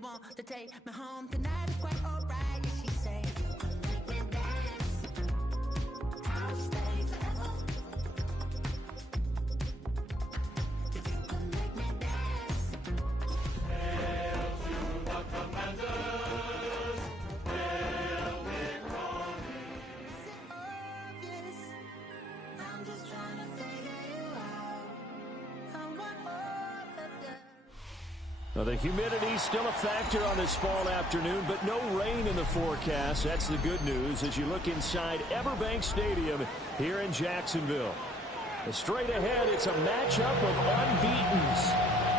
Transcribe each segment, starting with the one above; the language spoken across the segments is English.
want to take me home tonight. It's quite alright. Yeah, she say, you can make me dance. I'll stay forever. If you can make me dance. Hail to the commanders. Hail Big Ronnie. Is it obvious? I'm just trying to figure you out. I want all of you. Well, the humidity's still a factor on this fall afternoon, but no rain in the forecast. That's the good news as you look inside Everbank Stadium here in Jacksonville. Straight ahead, it's a matchup of unbeatens,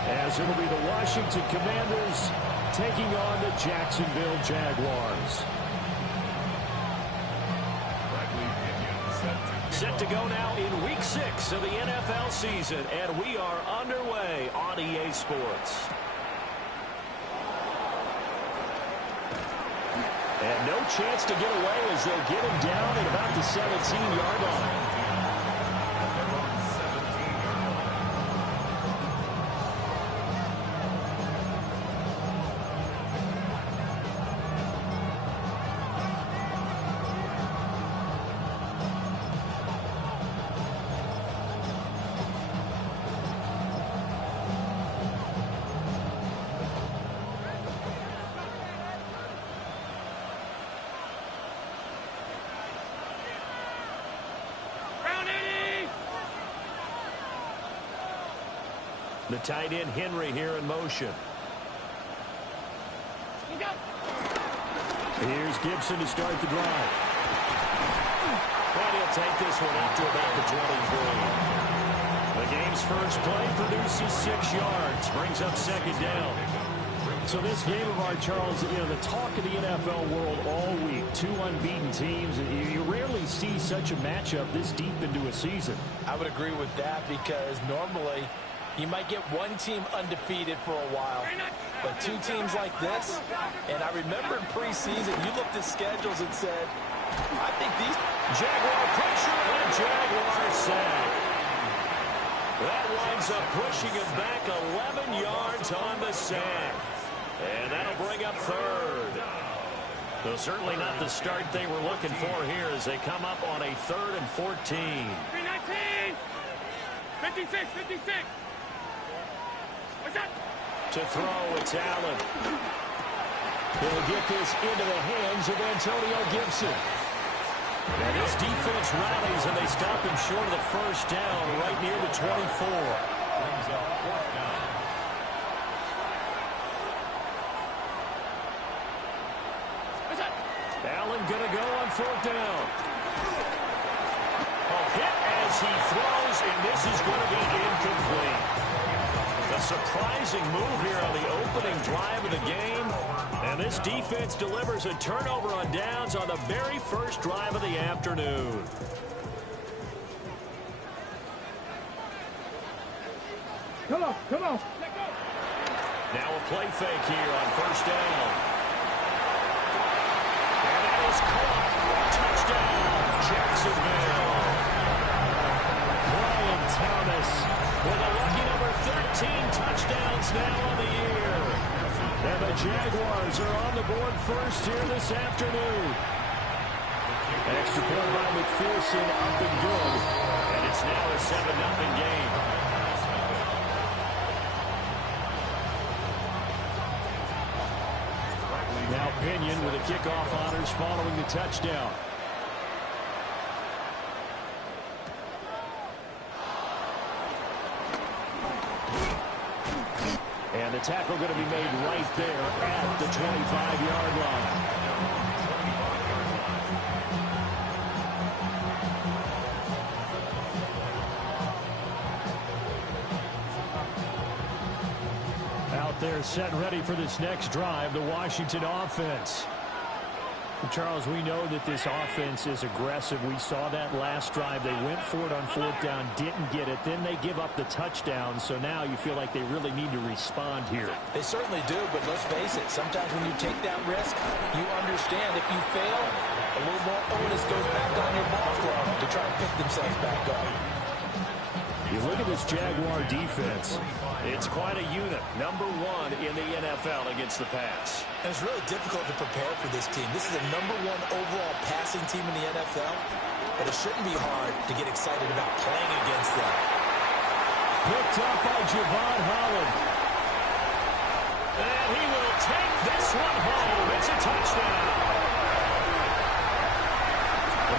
as it'll be the Washington Commanders taking on the Jacksonville Jaguars. Set to go now in Week 6 of the NFL season, and we are underway on EA Sports. And no chance to get away as they'll get him down at about the 17-yard line. The tight end Henry here in motion. Here's Gibson to start the drive. And he'll take this one up to about the 23. The game's first play produces 6 yards, brings up second down. So this game of our, Charles, you know, the talk of the NFL world all week, 2 unbeaten teams. You rarely see such a matchup this deep into a season. I would agree with that because normally you might get one team undefeated for a while, but 2 teams like this, and I remember in preseason, you looked at schedules and said, I think these Jaguar pressure and a Jaguar sack. That winds up pushing him back 11 yards on the sack. And that'll bring up third. So certainly not the start they were looking for here as they come up on a 3rd and 14. 319! 56, 56! To throw, it's Allen. He'll get this into the hands of Antonio Gibson. And this defense rallies, and they stop him short of the first down right near the 24. Allen going to go on 4th down. A hit as he throws, and this is going to be incomplete. A surprising move here on the opening drive of the game. And this defense delivers a turnover on downs on the very first drive of the afternoon. Come on, come on. Now a play fake here on 1st down. And that is caught. Touchdown, Jacksonville. Brian Thomas with a lucky number 13 touchdowns now on the year. And the Jaguars are on the board first here this afternoon. Extra point by McPherson, up and good. And it's now a 7-0 game. Now Pinion with a kickoff honors following the touchdown. And the tackle going to be made right there at the 25-yard line. Out there set and ready for this next drive, the Washington offense. Charles, we know that this offense is aggressive. We saw that last drive. They went for it on 4th down, didn't get it. Then they give up the touchdown. So now you feel like they really need to respond here. They certainly do, but let's face it. Sometimes when you take that risk, you understand if you fail, a little more onus goes back on your ball club to try to pick themselves back up. You look at this Jaguar defense. It's quite a unit. Number 1 in the NFL against the pass. And it's really difficult to prepare for this team. This is a number 1 overall passing team in the NFL, but it shouldn't be hard to get excited about playing against them. Picked up by Javon Holland. And he will take this one home. It's a touchdown.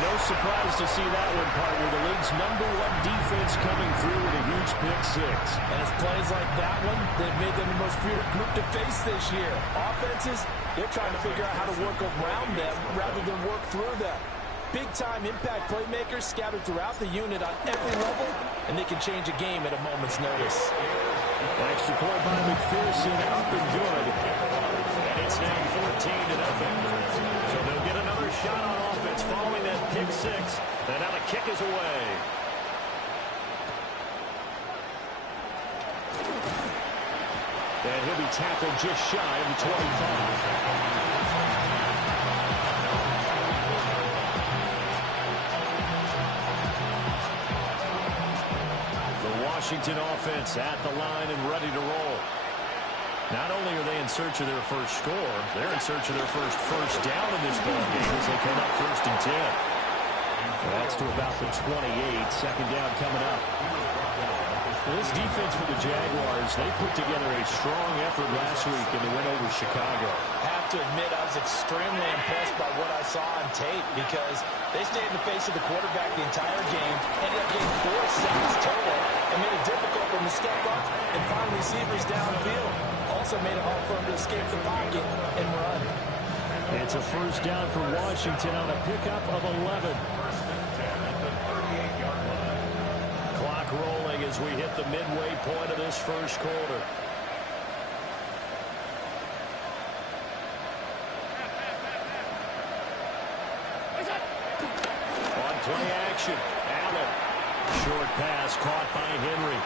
No surprise to see that one, partner. The league's number 1 defense coming through with a huge pick-6. And it's plays like that one that made them the most feared group to face this year. Offenses, they're trying to figure out how to work around them rather than work through them. Big-time impact playmakers scattered throughout the unit on every level, and they can change a game at a moment's notice. Extra point by McPherson, up and good. And it's now 14-0. So they'll get another shot on offense following that pick-6. And now the kick is away. And he'll be tackled just shy of the 25. Washington offense at the line and ready to roll. Not only are they in search of their first score, they're in search of their first down in this ballgame as they come up 1st and 10. That's to about the 28. 2nd down coming up. This defense for the Jaguars, they put together a strong effort last week in the win over Chicago. I have to admit, I was extremely impressed by what I saw on tape because they stayed in the face of the quarterback the entire game, ended up getting 4 sacks total, and made it difficult for them to step up and find receivers downfield. Also made it hard for them to escape the pocket and run. It's a 1st down for Washington on a pickup of 11. Clock rolling as we hit the midway point of this 1st quarter. On play action, Allen. Short pass caught by Henry.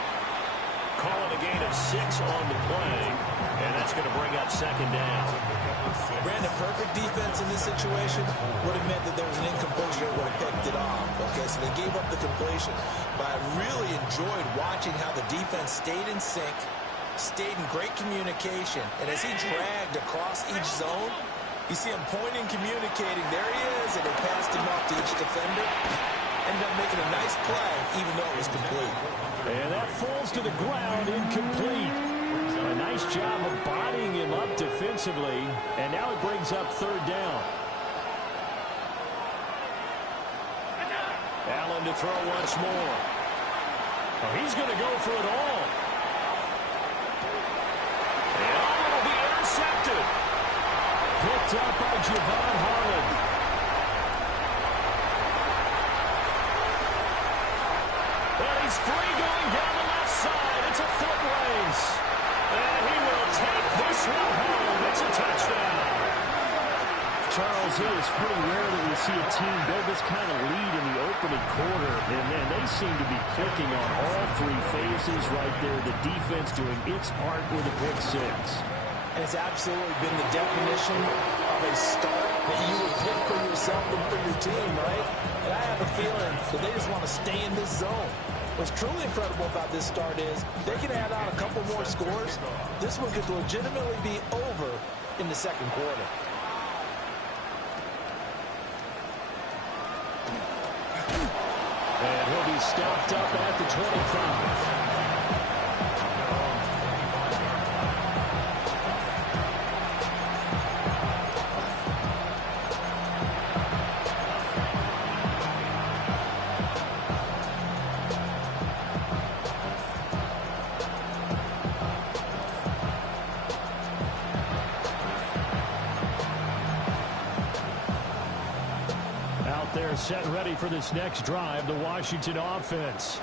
Calling a gain of 6 on the play, and that's going to bring up 2nd down. Brandon, perfect defense in this situation would have meant that there was an incompletion that would have picked it off. Okay, so they gave up the completion. But I really enjoyed watching how the defense stayed in sync, stayed in great communication, and as he dragged across each zone, you see him pointing, communicating. There he is, and they passed him off to each defender. Ended up making a nice play, even though it was complete. And that falls to the ground, incomplete. A nice job of bodying him up defensively, and now it brings up 3rd down. Allen to throw once more. Oh, he's going to go for it all. And it will be intercepted. Picked up by Javon Holland. And he's free going down the left side. It's a foot race. And he will take this one home. It's a touchdown. Charles, it is pretty rare that we see a team build this kind of lead in the opening quarter. And then they seem to be clicking on all 3 phases right there. The defense doing its part with a pick-6. And it's absolutely been the definition of a start that you would pick for yourself and for your team, right? And I have a feeling that they just want to stay in this zone. What's truly incredible about this start is they can add on a couple more scores. This one could legitimately be over in the 2nd quarter. And he'll be stopped up at the 25. Set ready for this next drive, the Washington offense.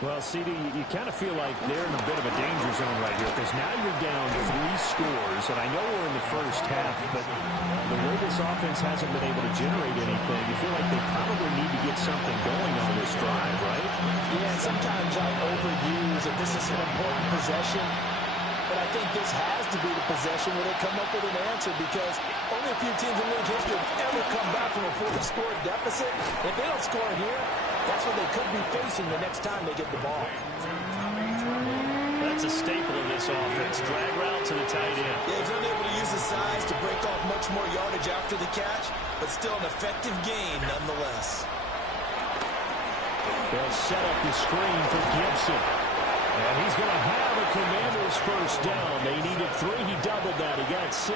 Well, CD, you kind of feel like they're in a bit of a danger zone right here because now you're down 3 scores, and I know we're in the first half, but the way this offense hasn't been able to generate anything, you feel like they probably need to get something going on this drive, right? Yeah, sometimes I overuse that this is an important possession. But I think this has to be the possession where they come up with an answer because only a few teams in league history have ever come back from a 40-score deficit. If they don't score here, that's what they could be facing the next time they get the ball. that's a staple of this offense. Drag route to the tight end. Yeah, he's unable to use his size to break off much more yardage after the catch, but still an effective gain nonetheless. They'll set up the screen for Gibson. And he's going to have a Commanders first down. They needed 3. He doubled that. He got 6.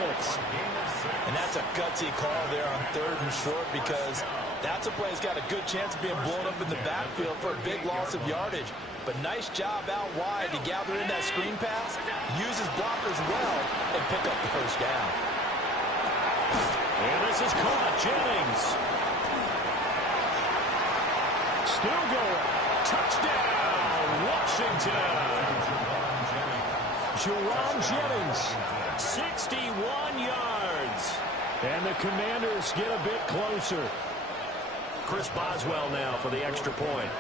And that's a gutsy call there on 3rd and short, because that's a play that's got a good chance of being blown up in the backfield for a big loss of yardage. But nice job out wide to gather in that screen pass, use his blockers well, and pick up the first down. And this is caught. Jennings. Still going. Touchdown, Washington. Jerome Jennings, 61 yards. And the Commanders get a bit closer. Chris Boswell now for the extra point.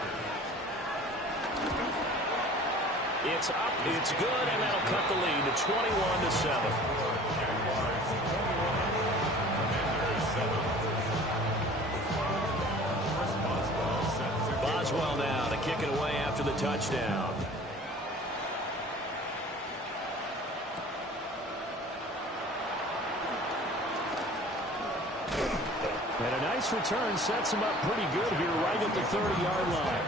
It's up, it's good, and that'll cut the lead to 21-7. Boswell now to kick it away after the touchdown. And a nice return sets him up pretty good here right at the 30-yard line.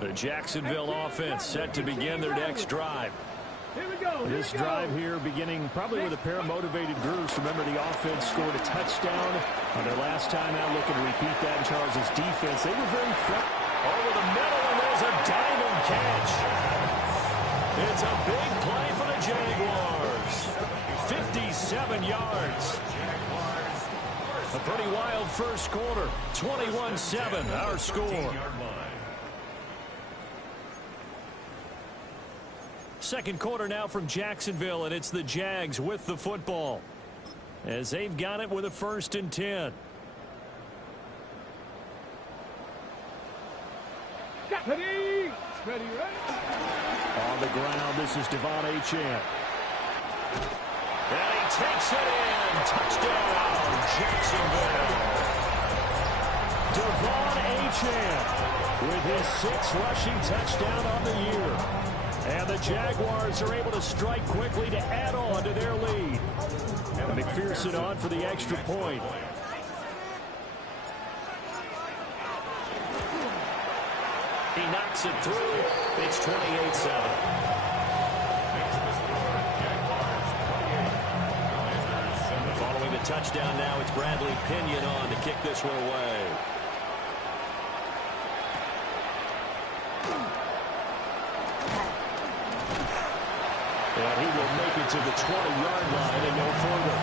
The Jacksonville offense set to begin their next drive. This drive here beginning probably with a pair of motivated groups. Remember, the offense scored a touchdown on their last time out. Looking to repeat that in Charles's defense. They were very flat over the middle, and there's a diamond catch. It's a big play for the Jaguars. 57 yards. A pretty wild first quarter. 21-7, our score. Second quarter now from Jacksonville, and it's the Jags with the football as they've got it with a 1st and 10. Ready, ready. On the ground, this is Devon Achane. And he takes it in. Touchdown, Jacksonville. Devon Achane with his 6th rushing touchdown on the year. And the Jaguars are able to strike quickly to add on to their lead. And McPherson on for the extra point. He knocks it through. It's 28-7. Following the touchdown now, it's Bradley Pinion on to kick this one away. And he will make it to the 20-yard line and no further.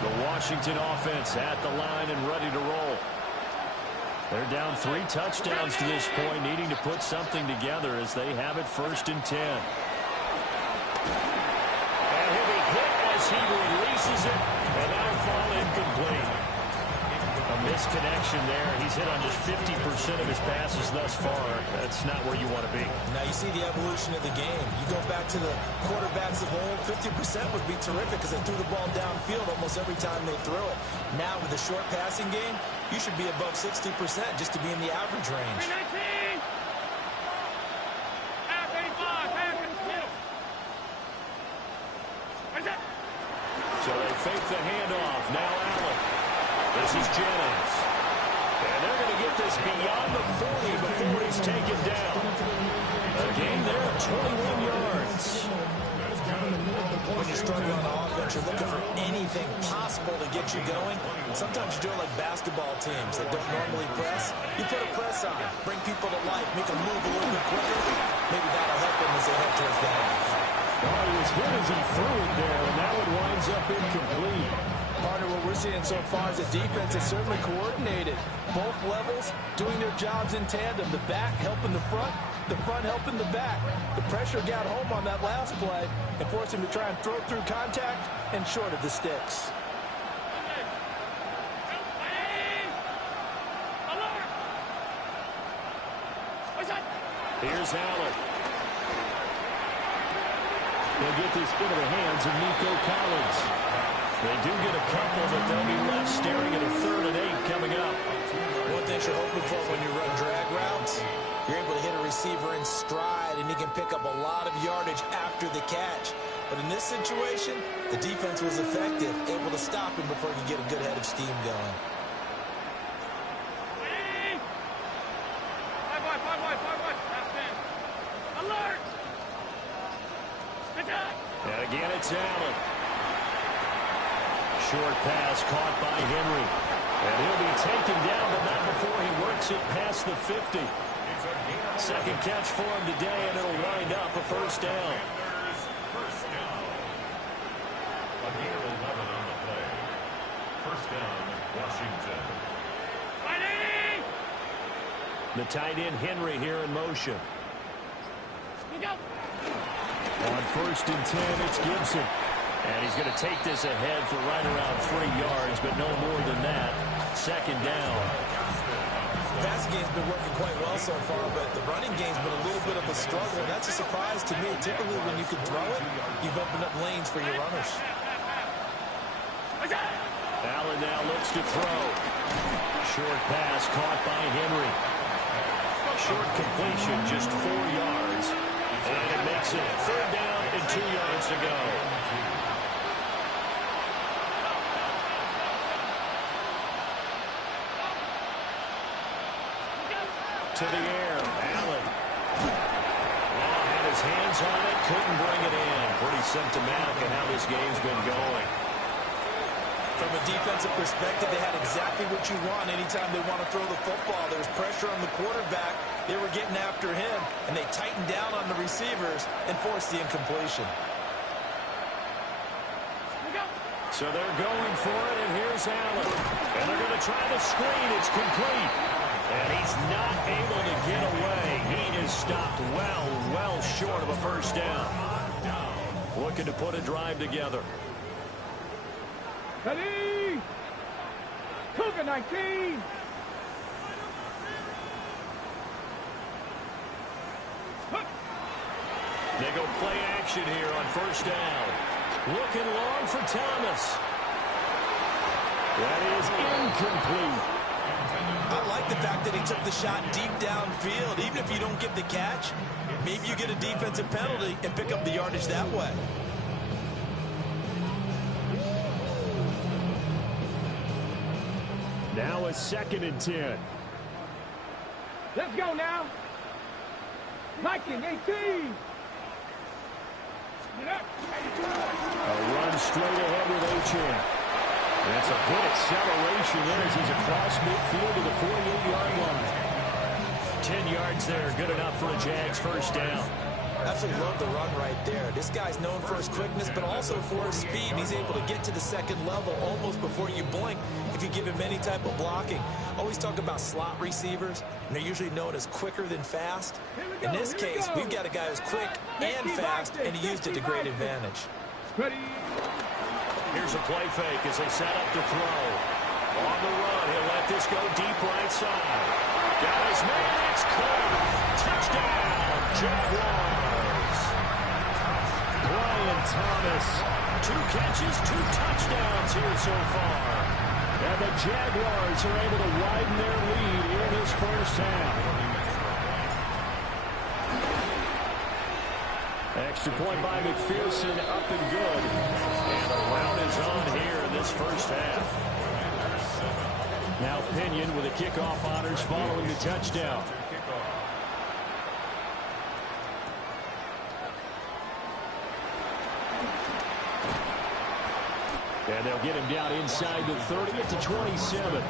The Washington offense at the line and ready to roll. They're down 3 touchdowns to this point, needing to put something together as they have it 1st and 10. He releases it, and that'll fall incomplete. A misconnection there. He's hit on just 50% of his passes thus far. That's not where you want to be. Now you see the evolution of the game. You go back to the quarterbacks of old, 50% would be terrific because they threw the ball downfield almost every time they threw it. Now with the short passing game, you should be above 60% just to be in the average range. 19. Half 85. Half 82. So they fake the handoff. Now Allen. This is Jennings. And they're going to get this beyond the 40 before he's taken down. A gain there of 21 yards. When you're struggling on offense, you're looking for anything possible to get you going. Sometimes you do it like basketball teams that don't normally press. You put a press on, bring people to life, make them move a little bit quicker. Maybe that'll help them as they head towards the half. Oh, he was hit as he threw it there, and that one winds up incomplete. Partner, what we're seeing so far is a defense that's certainly coordinated. Both levels doing their jobs in tandem. The back helping the front. the front helping the back. The pressure got home on that last play and forced him to try and throw through contact and short of the sticks. Here's Allen. They'll get this into the hands of Nico Collins. They do get a couple, but they'll be left staring at a 3rd and 8 coming up. One thing you're hoping for when you run drag routes, you're able to hit a receiver in stride, and he can pick up a lot of yardage after the catch. But in this situation, the defense was effective, able to stop him before he could get a good head of steam going. And again, it's Allen. Short pass caught by Henry. And he'll be taken down, but not before he works it past the 50. Second catch for him today, and it'll wind up a 1st down. First down. A near 11 on the play. 1st down, Washington. The tight end Henry here in motion. On 1st and 10, it's Gibson. And he's going to take this ahead for right around 3 yards, but no more than that. 2nd down. The passing game's been working quite well so far, but the running game's been a little bit of a struggle. That's a surprise to me. Typically, when you can throw it, you've opened up lanes for your runners. Allen now looks to throw. Short pass caught by Henry. Short completion, just 4 yards. And it makes it 3rd down and 2 yards to go. To the air, Allen. Oh, had his hands on it, couldn't bring it in. Pretty symptomatic of how this game's been going. From a defensive perspective, they had exactly what you want anytime they want to throw the football. There was pressure on the quarterback. They were getting after him, and they tightened down on the receivers and forced the incompletion. So they're going for it, and here's Allen. And they're going to try the screen. It's complete. And he's not able to get away. He is stopped well short of a 1st down. Looking to put a drive together. Ready? Cougar 19. They go play action here on 1st down. Looking long for Thomas. That is incomplete. I like the fact that he took the shot deep downfield. Even if you don't get the catch, maybe you get a defensive penalty and pick up the yardage that way. Now a 2nd and 10. Let's go now. 19, 18. A run straight ahead with Achane. That's a good acceleration there as he's across midfield to the 48-yard line. 10 yards there, good enough for a Jags 1st down. Absolutely love the run right there. This guy's known for his quickness, but also for his speed. He's able to get to the 2nd level almost before you blink if you give him any type of blocking. Always talk about slot receivers, and they're usually known as quicker than fast. In this case, we've got a guy who's quick and fast, and he used it to great advantage. Ready? Here's a play fake as they set up to throw. On the run, he'll let this go deep right side. Got his man, it's caught. Touchdown, Jaguars. Brian Thomas, 2 catches, 2 touchdowns here so far. And the Jaguars are able to widen their lead in this 1st half. Extra point by McPherson, up and good. And the round is on here in this 1st half. Now Pinion with the kickoff honors following the touchdown. And they'll get him down inside the 30 at the 27.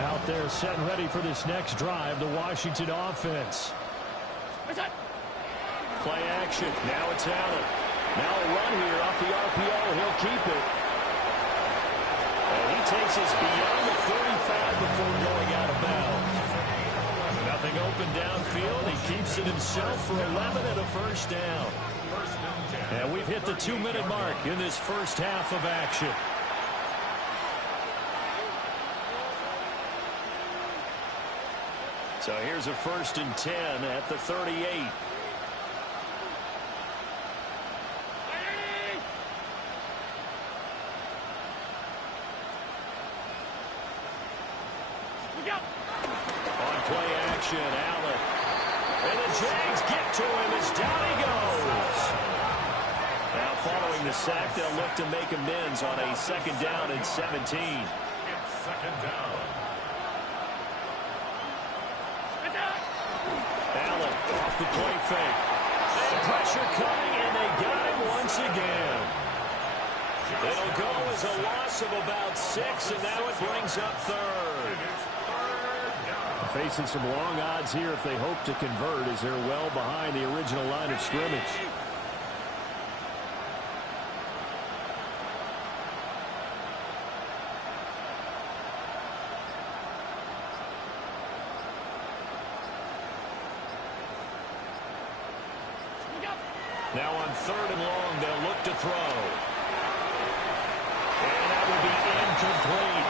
Out there set and ready for this next drive, the Washington offense. Play action. Now it's Allen. Now a run here off the RPO. He'll keep it. And he takes us beyond the 35 before going out of bounds. Nothing open downfield. He keeps it himself for 11 and a first down. And we've hit the 2-minute mark in this first half of action. So here's a 1st and 10 at the 38. On play action, Allen. And the Jags get to him as down he goes. Now following the sack, they'll look to make amends on a 2nd down and 17. It's 2nd down. Allen off the play fake. And pressure coming, and they got him once again. It'll go as a loss of about 6, and now it brings up 3rd. Facing some long odds here if they hope to convert, as they're well behind the original line of scrimmage. Now on 3rd and long, they'll look to throw. And that will be incomplete.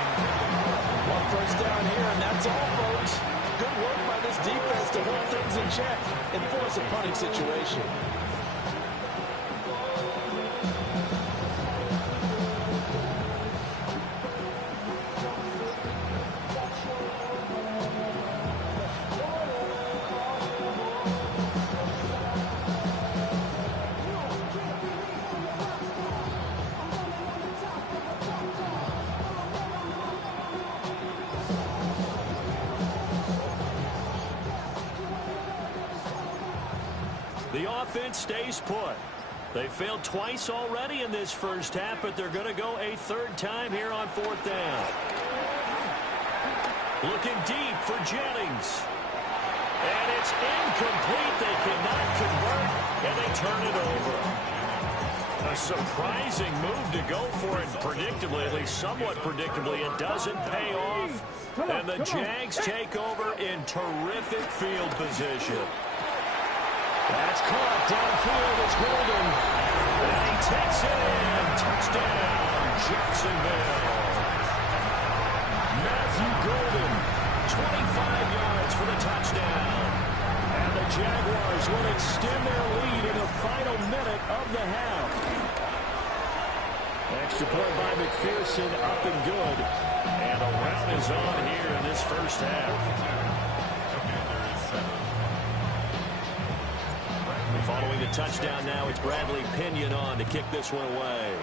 Well, first down here, and that's all, folks. Good work by this defense to hold things in check and force a punting situation. The offense stays put. They failed twice already in this first half, but they're going to go a 3rd time here on 4th down. Looking deep for Jennings. And it's incomplete. They cannot convert, and they turn it over. A surprising move to go for it predictably, at least somewhat predictably. It doesn't pay off, and the Jags take over in terrific field position. That's caught downfield. It's Golden. And he takes it in. Touchdown, Jacksonville. Matthew Golden, 25 yards for the touchdown. And the Jaguars will extend their lead in the final minute of the half. Extra point by McPherson, up and good. And the round is on here in this first half. Following the touchdown now, it's Bradley Pinion on to kick this one away.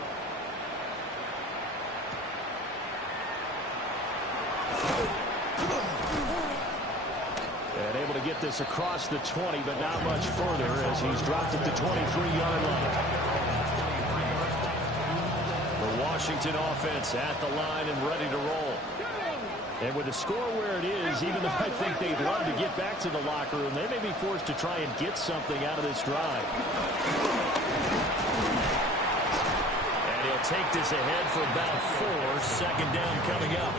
And able to get this across the 20, but not much further as he's dropped at the 23-yard line. The Washington offense at the line and ready to roll. And with the score where it is, even though I think they'd love to get back to the locker room, they may be forced to try and get something out of this drive. And he'll take this ahead for about 4. 2nd down coming up.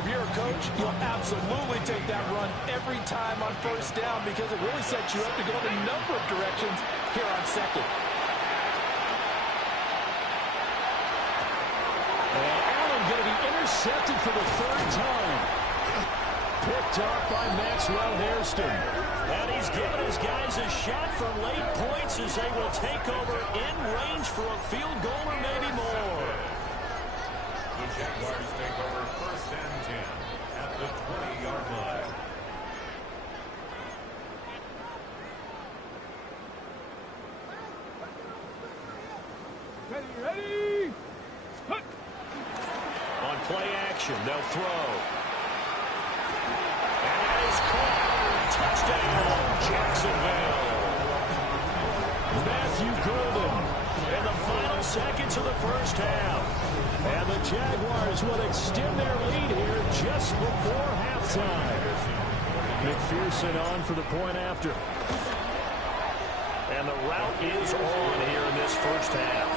If you're a coach, you'll absolutely take that run every time on 1st down because it really sets you up to go in a number of directions here on 2nd. Going to be intercepted for the 3rd time. Picked off by Maxwell Hairston. And he's given his guys a shot for late points as they will take over in range for a field goal or maybe more. The Jaguars take over 1st and 10 at the 20-yard line. Ready? Hut. On play action, they'll throw. And that is caught. Touchdown, Jacksonville. Matthew Golden in the final seconds of the first half. And the Jaguars will extend their lead here just before halftime. McPherson on for the point after. And the route is on here in this first half.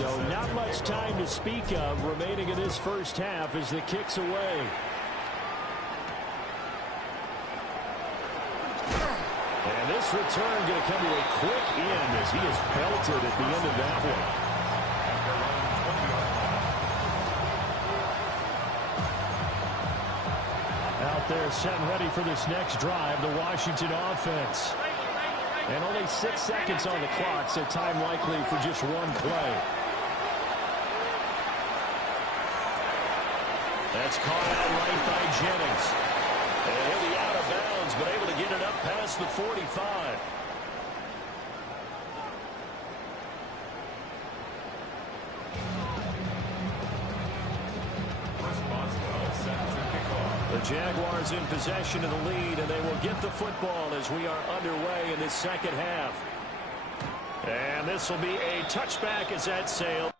So not much time to speak of remaining in this first half as the kick's away. And this return going to come to a quick end as he is belted at the end of that one. Out there set and ready for this next drive, the Washington offense. And only 6 seconds on the clock, so time likely for just one play. That's caught out right by Jennings. And he'll be out of bounds, but able to get it up past the 45. The Jaguars in possession of the lead, and they will get the football as we are underway in this second half. And this will be a touchback as that sails.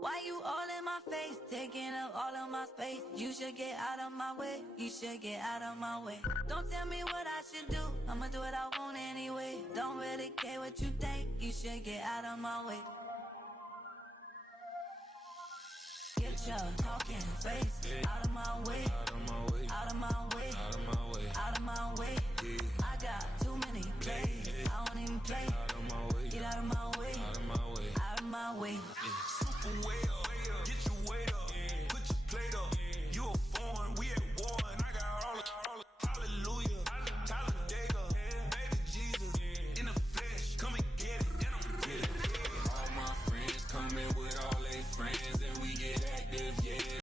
Why you all in my face, taking up all of my space? You should get out of my way, you should get out of my way. Don't tell me what I should do, I'ma do what I want anyway. Don't really care what you think, you should get out of my way. Get your talking face out of my way, out of my way, out of my way, out of my way, out of my way. I got too many plays, I don't even play. Get out of my way, out of my way, out of my way.